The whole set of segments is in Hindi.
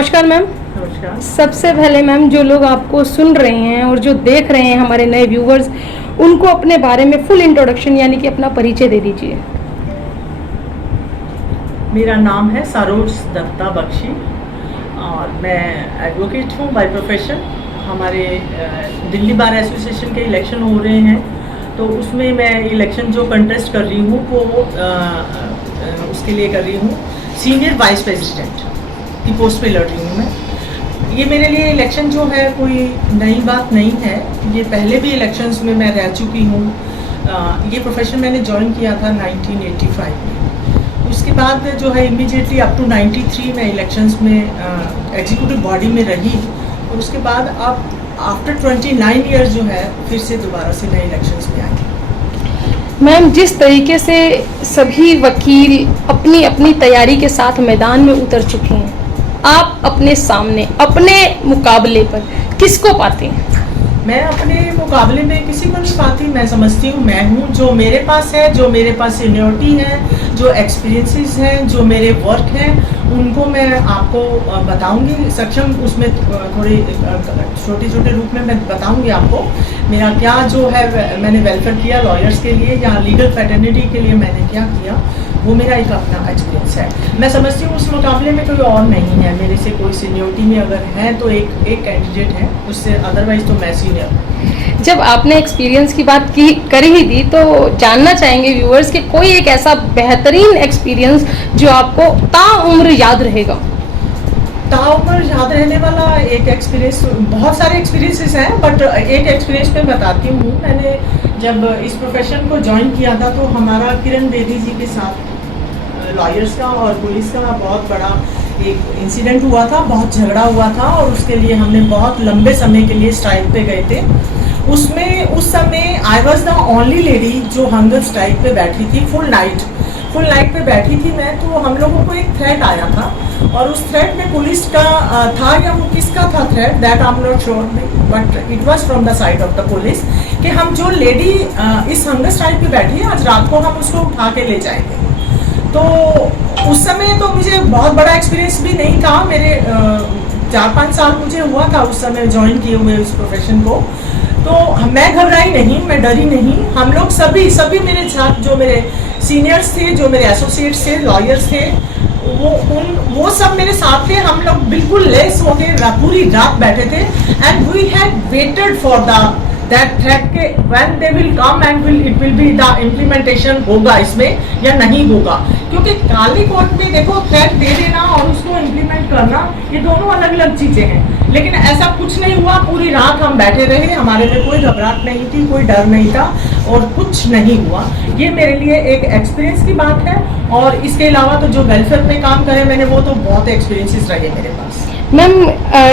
नमस्कार मैम। नमस्कार। सबसे पहले मैम, जो लोग आपको सुन रहे हैं और जो देख रहे हैं हमारे नए व्यूवर्स, उनको अपने बारे में फुल इंट्रोडक्शन यानी कि अपना परिचय दे दीजिए। मेरा नाम है सरोज दत्ता बख्शी और मैं एडवोकेट हूँ बाय प्रोफेशन। हमारे दिल्ली बार एसोसिएशन के इलेक्शन हो रहे हैं, तो उसमें मैं इलेक्शन जो कंटेस्ट कर रही हूँ वो उसके लिए कर रही हूँ सीनियर वाइस प्रेसिडेंट की पोस्ट पे लड़ रही हूँ मैं। ये मेरे लिए इलेक्शन जो है कोई नई बात नहीं है, ये पहले भी इलेक्शंस में मैं रह चुकी हूँ। ये प्रोफेशन मैंने ज्वाइन किया था 1985 में। उसके बाद जो है इमीडिएटली अप टू 93 में इलेक्शंस में एग्जीक्यूटिव बॉडी में रही, और उसके बाद अब आफ्टर 29 ईयर्स जो है फिर से दोबारा से मैं इलेक्शंस में आई। मैम, जिस तरीके से सभी वकील अपनी अपनी तैयारी के साथ मैदान में उतर चुके हैं, आप अपने सामने अपने मुकाबले पर किसको पाते हैं? मैं अपने मुकाबले में किसी को नहीं पाती। मैं समझती हूँ मैं हूँ, जो मेरे पास है, जो मेरे पास सीनियरिटी है, जो एक्सपीरियंसेस हैं, जो मेरे वर्क हैं, उनको मैं आपको बताऊंगी। सक्षम उसमें थोड़े छोटे छोटे रूप में मैं बताऊंगी आपको मेरा क्या जो है मैंने वेलफेयर किया लॉयर्स के लिए या लीगल फ्रेटर्निटी के लिए मैंने क्या किया, वो मेरा एक अपना एक्सपीरियंस है। मैं समझती हूँ उस मुकाबले में कोई और नहीं है मेरे से। कोई सीनियरिटी में अगर है तो एक कैंडिडेट है, उससे अदरवाइज तो मैं सीनियर हूँ। जब आपने एक्सपीरियंस की बात की कर ही दी, तो जानना चाहेंगे व्यूअर्स कि कोई एक ऐसा बेहतरीन एक्सपीरियंस जो आपको ताउम्र याद रहेगा। ताउम्र याद रहने वाला एक एक्सपीरियंस, बहुत सारे एक्सपीरियंसेस हैं बट एक एक्सपीरियंस मैं बताती हूँ। मैंने जब इस प्रोफेशन को ज्वाइन किया था तो हमारा किरण बेदी जी के साथ लॉयर्स का और पुलिस का बहुत बड़ा एक इंसिडेंट हुआ था, बहुत झगड़ा हुआ था, और उसके लिए हमने बहुत लंबे समय के लिए स्ट्राइक पे गए थे। उसमें उस समय I was the only lady जो हंगर स्ट्राइक पे बैठी थी। फुल नाइट पे बैठी थी मैं। तो हम लोगों को एक थ्रेट आया था, और उस थ्रेट में पुलिस का था या वो किसका था threat, that I am not sure, but it was from the side of the police कि हम जो लेडी इस हंगर स्ट्राइक पे बैठी है आज रात को हम उसको उठा के ले जाएंगे। तो उस समय तो मुझे बहुत बड़ा एक्सपीरियंस भी नहीं था। मेरे 4-5 साल मुझे हुआ था उस समय ज्वाइन किए हुए इस प्रोफेशन को। तो मैं घबराई नहीं, मैं डरी नहीं। हम लोग सभी मेरे साथ जो मेरे सीनियर्स थे, जो मेरे एसोसिएट्स थे, लॉयर्स थे, वो सब मेरे साथ थे। हम लोग बिल्कुल लेस होके पूरी रात बैठे थे and we had waited for that threat के when they will come and it will be the implementation होगा इसमें या नहीं होगा। क्योंकि काली कोर्ट में देखो थ्रेट दे देना और उसको इम्प्लीमेंट करना ये दोनों अलग अलग चीजें हैं, लेकिन ऐसा कुछ नहीं हुआ। पूरी रात हम बैठे रहे, हमारे लिए कोई घबराहट नहीं थी, कोई डर नहीं था और कुछ नहीं हुआ। ये मेरे लिए एक एक्सपीरियंस की बात है। और इसके अलावा तो जो वेलफेयर में काम करे मैंने, वो तो बहुत एक्सपीरियंसेस रहे मेरे पास। मैम,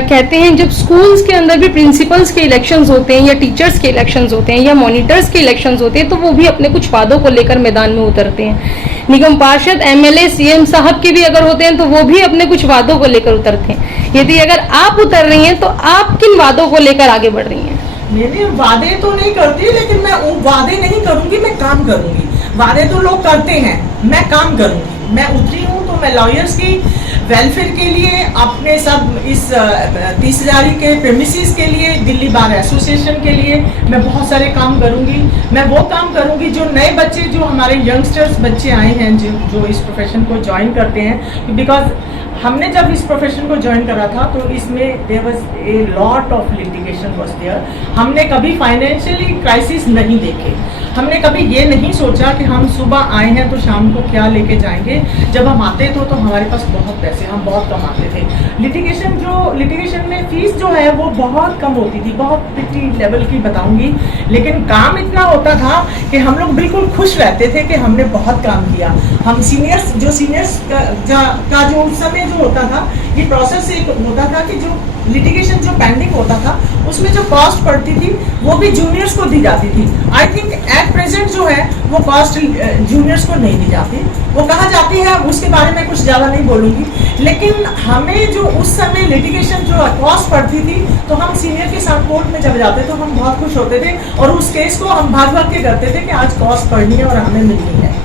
कहते हैं जब स्कूल्स के अंदर भी प्रिंसिपल्स के इलेक्शंस होते हैं या टीचर्स के इलेक्शंस होते हैं या मॉनिटर्स के इलेक्शंस होते हैं, तो वो भी अपने कुछ वादों को लेकर मैदान में उतरते हैं। निगम पार्षद, एमएलए, सीएम साहब के भी अगर होते हैं तो वो भी अपने कुछ वादों को लेकर उतरते हैं। यदि अगर आप उतर रही हैं तो आप किन वादों को लेकर आगे बढ़ रही हैं? मैंने वादे तो नहीं करती, लेकिन मैं वादे नहीं करूंगी, मैं काम करूंगी। वादे तो लोग करते हैं, मैं काम करूंगी। मैं उतरी हूँ तो मैं लॉयर्स की वेलफेयर के लिए, अपने सब इस 30,000 के प्रेमिसेस के लिए, दिल्ली बार एसोसिएशन के लिए मैं बहुत सारे काम करूंगी। मैं वो काम करूंगी जो नए बच्चे, जो हमारे यंगस्टर्स बच्चे आए हैं जो इस प्रोफेशन को ज्वाइन करते हैं। बिकॉज हमने जब इस प्रोफेशन को ज्वाइन करा था तो इसमें there was a lot of litigation was there. हमने कभी फाइनेंशियली क्राइसिस नहीं देखे। हमने कभी ये नहीं सोचा कि हम सुबह आए हैं तो शाम को क्या लेके जाएंगे। जब हम आते तो हमारे पास बहुत पैसे, हम बहुत कमाते थे। लिटिगेशन में फीस जो है वो बहुत कम होती थी, बहुत पिटी लेवल की बताऊंगी, लेकिन काम इतना होता था कि हम लोग बिल्कुल खुश रहते थे कि हमने बहुत काम किया। हम सीनियर्स का जो उस समय जो होता था, ये प्रोसेस एक होता था कि जो लिटिगेशन जो पेंडिंग होता था उसमें जो कॉस्ट पड़ती थी वो भी जूनियर्स को दी जाती थी। आई थिंक एट प्रेजेंट जो है वो कॉस्ट जूनियर्स को नहीं दी जाती, वो कहा जाती है, उसके बारे में कुछ ज़्यादा नहीं बोलूँगी। लेकिन हमें जो उस समय लिटिगेशन जो कॉस्ट पड़ती थी, तो हम सीनियर के साथ कोर्ट में जब जाते तो हम बहुत खुश होते थे और उस केस को हम भाग भाग के करते थे कि आज कॉस्ट पड़नी है और हमें मिलनी है।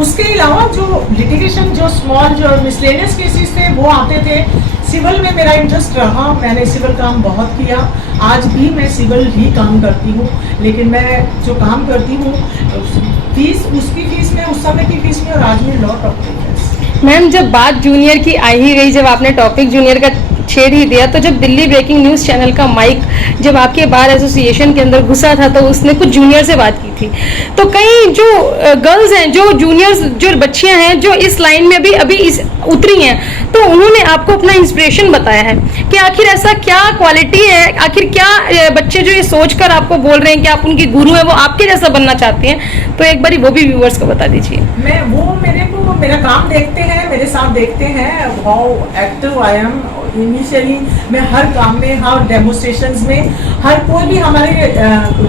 उसके अलावा जो लिटिगेशन जो स्मॉल जो मिसलेनियस केसेस थे वो आते थे, सिविल में मेरा इंटरेस्ट रहा, मैंने सिविल काम बहुत किया, आज भी मैं सिविल ही काम करती हूँ। लेकिन मैं जो काम करती हूँ फीस, उसकी फीस में, उस समय की फीस में और आज में लॉट ऑफ डिफरेंस। मैम जब बात जूनियर की आ ही गई, जब आपने टॉपिक जूनियर का छेड़ ही दिया, तो जब दिल्ली ब्रेकिंग न्यूज़ चैनल का माइक जब आपके बार एसोसिएशन के अंदर घुसा था तो उसने कुछ जूनियर से बात की थी। तो कई जो गर्ल्स हैं, जो जूनियर्स, जो बच्चियां हैं जो इस लाइन में अभी इस उतरी हैं, तो उन्होंने आपको अपना इंस्पिरेशन बताया है कि आखिर ऐसा क्या क्वालिटी है, आखिर क्या बच्चे जो ये सोच कर आपको बोल रहे हैं कि आप उनकी गुरु है, वो आपके जैसा बनना चाहते हैं, तो एक बारी वो भी व्यूअर्स को बता दीजिए। मैं वो मेरे को मेरा काम देखते हैं, मेरे साथ देखते हैं how active I am. Initially मैं हर काम में, हर डेमोस्ट्रेशंस में, हर कोई भी हमारे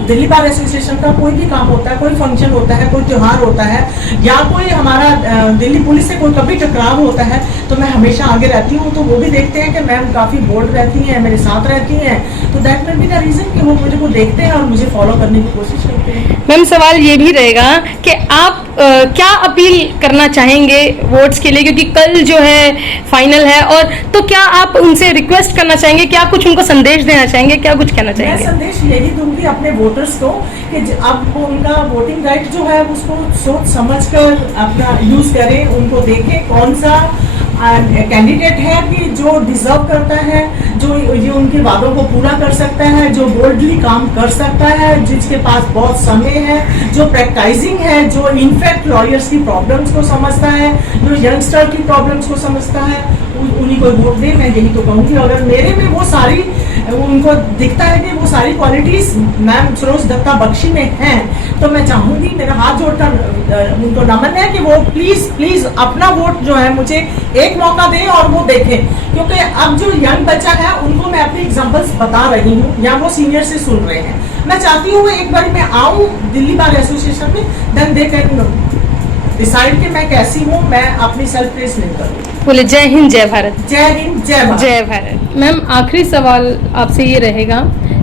दिल्ली बार एसोसिएशन का कोई भी काम होता है, कोई फंक्शन होता है, कोई त्योहार होता है, या कोई हमारा दिल्ली पुलिस से कोई कभी टकराव होता है, तो मैं हमेशा आगे रहती हूँ। तो वो भी देखते हैं कि मैम काफ़ी बोल्ड रहती हैं, मेरे साथ रहती हैं, तो that may be the reason कि वो मुझे को देखते हैं और मुझे फॉलो करने की कोशिश करते हैं। मैम सवाल ये भी रहेगा कि आप क्या अपील करना चाहेंगे वोट्स के लिए, क्योंकि कल जो है फाइनल है, और तो क्या आप उनसे रिक्वेस्ट करना चाहेंगे, क्या कुछ उनको संदेश देना चाहेंगे, क्या कुछ कहना चाहेंगे? मैं संदेश यही दूंगी अपने वोटर्स को कि अब वो उनका वोटिंग राइट जो है उसको सोच समझ कर अपना यूज करें, उनको देखें कौन सा कैंडिडेट है कि जो डिजर्व करता है, जो ये उनके वादों को पूरा कर सकता है, जो बोल्डली काम कर सकता है, जिसके पास बहुत समय है, जो प्रैक्टिसिंग है, जो इनफैक्ट लॉयर्स की प्रॉब्लम्स को समझता है, जो यंगस्टर की प्रॉब्लम्स को समझता है, उन्हीं को वोट दे। मैं यही तो कहूँगी। अगर मेरे में वो सारी, उनको दिखता है कि वो सारी क्वालिटीज मैम सरोज दत्ता बख्शी में हैं, तो मैं चाहूँगी, मेरा हाथ जोड़कर उनको नमन है कि वो प्लीज प्लीज अपना वोट जो है मुझे एक मौका दें और वो देखें, क्योंकि अब जो यंग बच्चा है उनको मैं अपनी एग्जांपल्स बता रही हूँ या वो सीनियर से सुन रहे हैं। मैं चाहती हूँ एक बार मैं आऊँ दिल्ली बार एसोसिएशन में, देन दे कैन डिसाइड कि मैं कैसी हूँ, मैं अपनी सेल्फ प्रेस नहीं करूँ। बोले जय हिंद जय भारत। जय हिंद जय भारत। जय भारत। मैम आखिरी सवाल आपसे ये रहेगा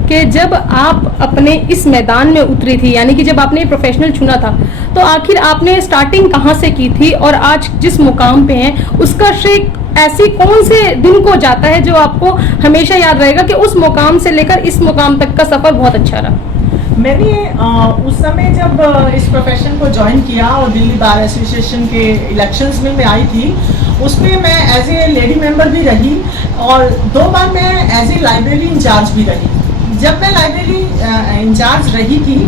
कि जब आप अपने इस मैदान में उतरी थी, यानी कि जब आपने प्रोफेशनल चुना था, तो आखिर आपने स्टार्टिंग कहाँ से की थी और आज जिस मुकाम पे हैं उसका श्रेय ऐसी कौन से दिन को जाता है जो आपको हमेशा याद रहेगा कि उस मुकाम से लेकर इस मुकाम तक का सफर बहुत अच्छा रहा? मैंने उस समय जब इस प्रोफेशन को ज्वाइन किया और दिल्ली बार एसोसिएशन के इलेक्शंस में मैं आई थी, उसमें मैं एज ए लेडी मेंबर भी रही और 2 बार मैं एज ए लाइब्रेरी इंचार्ज भी रही। जब मैं लाइब्रेरी इंचार्ज रही थी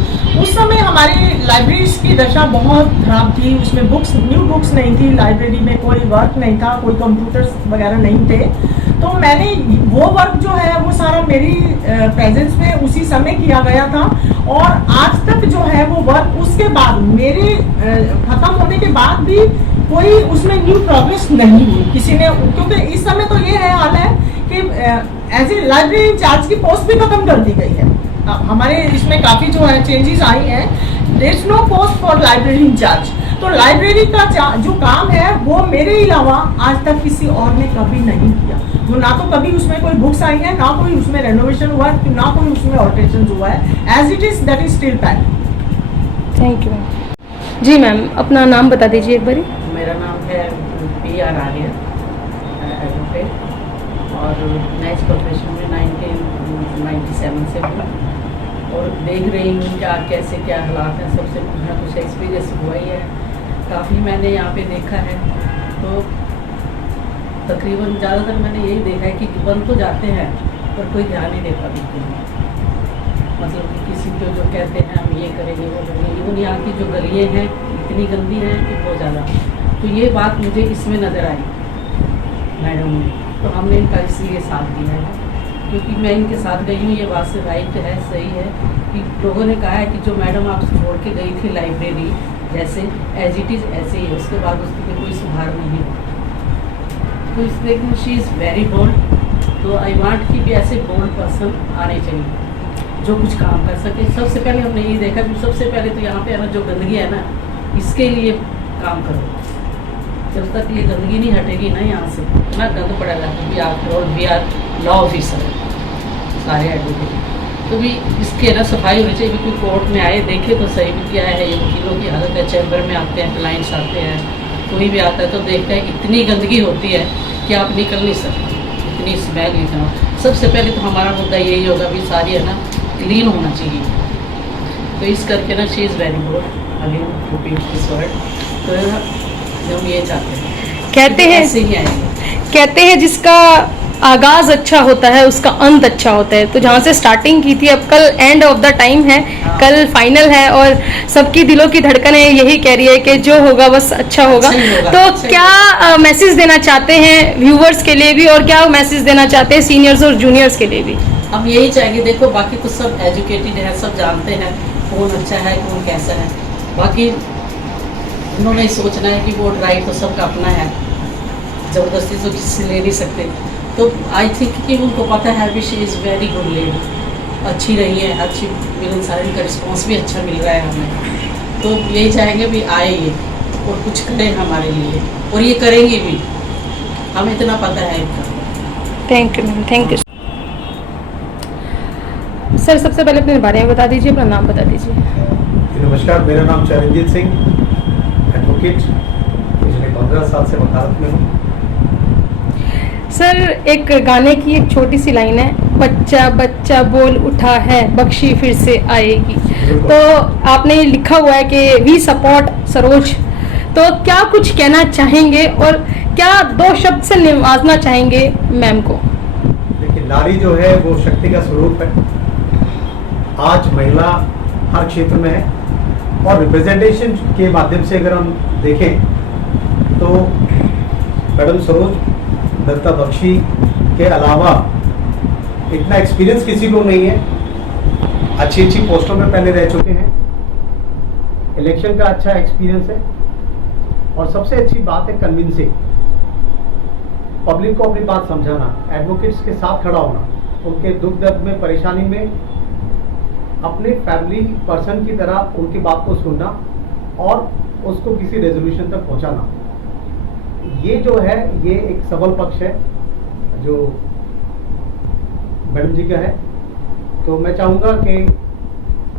उस समय हमारी लाइब्रेरीज की दशा बहुत खराब थी। उसमें बुक्स, न्यू बुक्स नहीं थी, लाइब्रेरी में कोई वर्क नहीं था, कोई कंप्यूटर्स वगैरह नहीं थे। तो मैंने वो वर्क जो है वो सारा मेरी प्रेजेंस में उसी समय किया गया था और आज तक जो है वो वर्क उसके बाद मेरे खत्म होने के बाद भी कोई उसमें न्यू प्रोग्रेस नहीं हुई किसी ने, क्योंकि इस समय तो ये है हाल है कि एज ए लाइब्रेरी इंचार्ज की पोस्ट भी खत्म कर दी गई है। हमारे इसमें काफ़ी जो है चेंजेस आई हैं। There is no post for library in charge. तो लाइब्रेरी का जो काम है वो मेरे अलावा आज तक किसी और ने कभी नहीं किया। वो ना तो कभी उसमें कोई बुक्स आई है, ना कोई उसमें रेनोवेशन हुआ है, ना कोई उसमें ऑल्टरेशन हुआ है। As it is that is still pack. Thank you ma'am. जी मैम अपना नाम बता दीजिए एक बारी। मेरा नाम है PR आर्य एडवोकेट और मैं इस प्रोफेशन में 1997 से हूँ और देख रही हूँ क्या कैसे क्या हालात हैं। सबसे कुछ एक्सपीरियंस हुआ ही है, काफ़ी मैंने यहाँ पे देखा है। तो तकरीबन ज़्यादातर मैंने यही देखा है कि बन तो जाते हैं पर कोई ध्यान नहीं देता बिल्कुल। मतलब कि किसी को जो कहते हैं हम ये करेंगे वो करेंगे, इवन यहाँ की जो गलियाँ हैं इतनी गंदी हैं कि बहुत ज़्यादा। तो ये बात मुझे इसमें नज़र आई मैडम ने, तो हमने इनका इसलिए साथ दिया है क्योंकि मैं इनके साथ गई हूँ। ये बात से राइट है, सही है कि लोगों ने कहा है कि जो मैडम आप छोड़ के गई थी लाइब्रेरी जैसे एज इट इज़ ऐसे ही है, उसके बाद उसके कोई सुधार नहीं हुआ। तो इसलिए शी इज़ वेरी बोल्ड। तो आई वांट कि भी ऐसे बोल्ड पर्सन आने चाहिए जो कुछ काम कर सके। सबसे पहले हमने ये देखा कि सबसे पहले तो यहाँ पे है ना जो गंदगी है ना, इसके लिए काम करो। जब तक ये गंदगी नहीं हटेगी ना यहाँ से ना गंद पड़ेगा। क्योंकि आप आर लॉ ऑफिसर सारे एडवोकेट, तो भी इसके ना सफाई होनी चाहिए। कोई कोर्ट में आए देखे तो सही भी क्या है, ये वकीलों की हालत है। चैम्बर में आते हैं, क्लाइंट्स आते हैं, कोई भी आता है तो देखता है इतनी गंदगी होती है कि आप निकल नहीं सकते। इतनी स्मेल इतना। सबसे पहले तो हमारा मुद्दा यही होगा भी सारी है ना क्लीन होना चाहिए। तो इस करके ना she is very good, again repeat this word. तो हम ये चाहते हैं, कहते हैं ऐसे ही आएंगे। कहते हैं जिसका आगाज अच्छा होता है उसका अंत अच्छा होता है। तो जहाँ से स्टार्टिंग की थी, अब कल एंड ऑफ द टाइम है, कल फाइनल है और सबकी दिलों की धड़कन है यही कह रही है कि जो होगा बस अच्छा होगा। अच्छा ही होगा, तो अच्छा ही क्या मैसेज देना चाहते हैं व्यूवर्स के लिए भी, और क्या मैसेज देना चाहते हैं सीनियर्स और जूनियर्स के लिए भी? हम यही चाहेंगे, देखो बाकी तो सब एजुकेटेड है, सब जानते हैं कौन अच्छा है कौन कैसा है। बाकी उन्होंने सोचना है कि वोट राइट तो सबका अपना है, ज़बरदस्ती तो किसी ले नहीं सकते। तो आई थिंक कि उनको पता है भी she is very good lady, अच्छी रही है, अच्छी मिलनसारी का रिस्पॉन्स भी अच्छा मिल रहा है हमें। तो यही चाहेंगे भी आए ये और कुछ करें हमारे लिए, और ये करेंगे भी, हमें इतना पता है इनका। Thank you ma'am, thank you sir. सबसे पहले अपने बारे में बता दीजिए, अपना नाम बता दीजिए। नमस्कार, मेरा नाम चरणजीत सिंह, एडवोकेट, पिछले 15 साल से वकालत में हूँ। सर एक गाने की एक छोटी सी लाइन है, बच्चा बच्चा बोल उठा है बख्शी फिर से आएगी। तो आपने ये लिखा हुआ है कि वी सपोर्ट सरोज, तो क्या कुछ कहना चाहेंगे और क्या 2 शब्द से नवाजना चाहेंगे मैम को? देखिए, नारी जो है वो शक्ति का स्वरूप है। आज महिला हर क्षेत्र में है और रिप्रेजेंटेशन के माध्यम से अगर हम देखें तो मैडम सरोज दत्ता बख्शी के अलावा इतना एक्सपीरियंस किसी को नहीं है। अच्छी अच्छी पोस्टों में पहले रह चुके हैं, इलेक्शन का अच्छा एक्सपीरियंस है और सबसे अच्छी बात है कन्विंसिंग, पब्लिक को अपनी बात समझाना, एडवोकेट्स के साथ खड़ा होना, उनके दुख दर्द में परेशानी में अपने फैमिली पर्सन की तरह उनकी बात को सुनना और उसको किसी रेजोल्यूशन तक पहुंचाना। ये जो है ये एक सबल पक्ष है जो मैडम जी का है। तो मैं चाहूँगा कि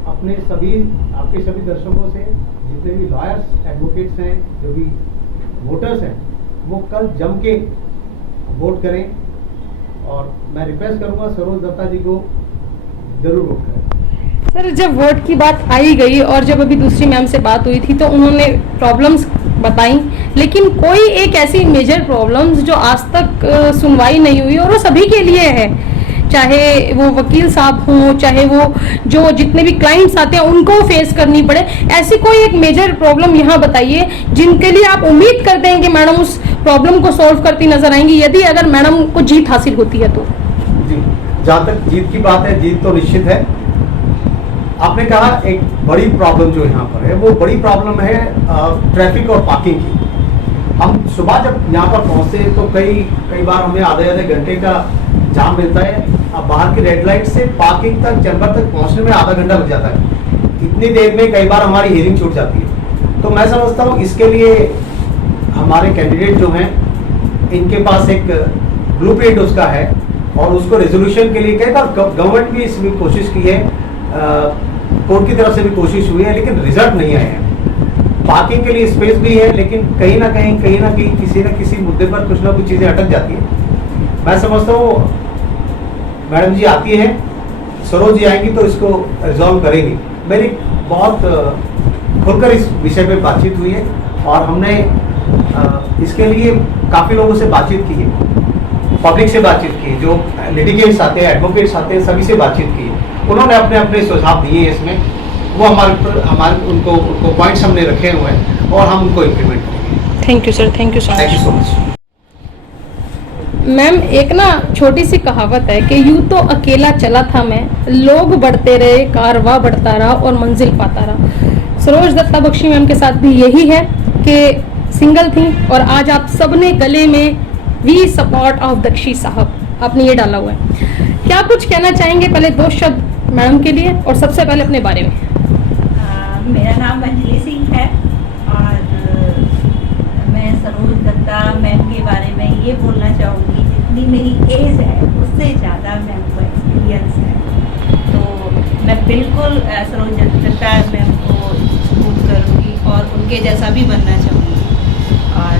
अपने आपके सभी दर्शकों से, जितने भी लॉयर्स एडवोकेट्स हैं, जो भी वोटर्स हैं, वो कल जम के वोट करें और मैं रिक्वेस्ट करूँगा सरोज दत्ता जी को जरूर वोट करें। सर जब वोट की बात आई गई और जब अभी दूसरी मैम से बात हुई थी तो उन्होंने प्रॉब्लम्स बताई, लेकिन कोई एक ऐसी मेजर प्रॉब्लम्स जो आज तक सुनवाई नहीं हुई और वो सभी के लिए है, चाहे वो वकील साहब हों, चाहे वो जो जितने भी क्लाइंट्स आते हैं उनको फेस करनी पड़े, ऐसी कोई एक मेजर प्रॉब्लम यहाँ बताइए जिनके लिए आप उम्मीद करते हैं कि मैडम उस प्रॉब्लम को सॉल्व करती नजर आएंगी यदि अगर मैडम को जीत हासिल होती है तो। जी, जहाँ तक जीत की बात है, जीत तो निश्चित है। आपने कहा एक बड़ी प्रॉब्लम जो यहाँ पर है वो बड़ी प्रॉब्लम है ट्रैफिक और पार्किंग की। हम सुबह जब यहाँ पर पहुँचते हैं तो कई बार हमें आधे घंटे का जाम मिलता है। अब बाहर की रेड लाइट से पार्किंग तक, चैम्बर तक पहुँचने में आधा घंटा लग जाता है। इतनी देर में कई बार हमारी हियरिंग छूट जाती है। तो मैं समझता हूँ इसके लिए हमारे कैंडिडेट जो हैं इनके पास एक ब्लूप्रिंट उसका है और उसको रेजोल्यूशन के लिए कई बार गवर्नमेंट भी इसमें कोशिश की है, कोर्ट की तरफ से भी कोशिश हुई है, लेकिन रिजल्ट नहीं आए हैं। पार्किंग के लिए स्पेस भी है, लेकिन कहीं ना कहीं किसी न किसी मुद्दे पर कुछ ना कुछ चीज़ें अटक जाती है। मैं समझता हूँ मैडम जी आती है, सरोज जी आएंगी तो इसको रिजॉल्व करेंगी। मेरी बहुत खुलकर इस विषय पे बातचीत हुई है और हमने इसके लिए काफ़ी लोगों से बातचीत की है, पब्लिक से बातचीत की है, जो लिटिगेंट्स आते हैं, एडवोकेट्स आते हैं, सभी से बातचीत की है। उन्होंने अपने अपने सुझाव दिए हैं इसमें, वो हमारे उनको पॉइंट्स हमने रखे हुए हैं और हम उनको इम्प्लीमेंट करेंगे। Thank you sir, thank you so much. Ma'am एक ना छोटी सी कहावत है कि यूं तो अकेला चला था मैं, लोग बढ़ते रहे, कारवां बढ़ता रहा और मंजिल पाता रहा। सरोज दत्ता बख्शी मैम के साथ भी यही है कि सिंगल थी और आज आप सबने गले में वी सपोर्ट ऑफ बख्शी साहब आपने ये डाला हुआ है। क्या कुछ कहना चाहेंगे पहले 2 शब्द मैडम के लिए और सबसे पहले अपने बारे में? मेरा नाम अंजलि सिंह है और मैं सरोज दत्ता मैम के बारे में ये बोलना चाहूँगी, जितनी मेरी एज है उससे ज़्यादा मैम को एक्सपीरियंस है। तो मैं बिल्कुल सरोज दत्ता मैम को सपोर्ट करूँगी और उनके जैसा भी बनना चाहूँगी। और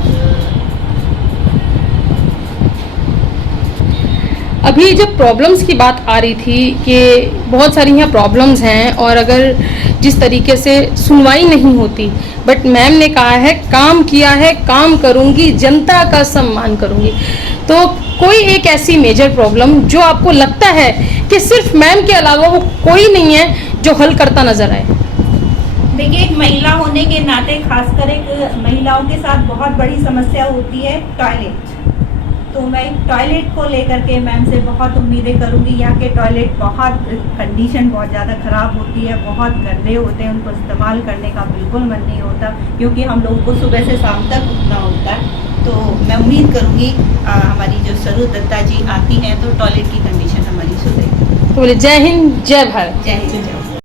अभी जब प्रॉब्लम्स की बात आ रही थी कि बहुत सारी यहाँ प्रॉब्लम्स हैं और अगर जिस तरीके से सुनवाई नहीं होती, बट मैम ने कहा है काम किया है, काम करूँगी, जनता का सम्मान करूँगी। तो कोई एक ऐसी मेजर प्रॉब्लम जो आपको लगता है कि सिर्फ मैम के अलावा वो कोई नहीं है जो हल करता नजर आए? देखिए, एक महिला होने के नाते खासकर एक महिलाओं के साथ बहुत बड़ी समस्या होती है टॉयलेट। तो मैं टॉयलेट को लेकर के मैम से बहुत उम्मीदें करूंगी। यहाँ के टॉयलेट बहुत कंडीशन बहुत ज़्यादा ख़राब होती है, बहुत गंदे होते हैं, उनको इस्तेमाल करने का बिल्कुल मन नहीं होता क्योंकि हम लोगों को सुबह से शाम तक उठना होता है। तो मैं उम्मीद करूंगी हमारी जो सरोज दत्ता जी आती हैं तो टॉयलेट की कंडीशन हमारी सुधरेगी। तो बोले जय हिंद, जय भारत। जय हिंद, जय भारत।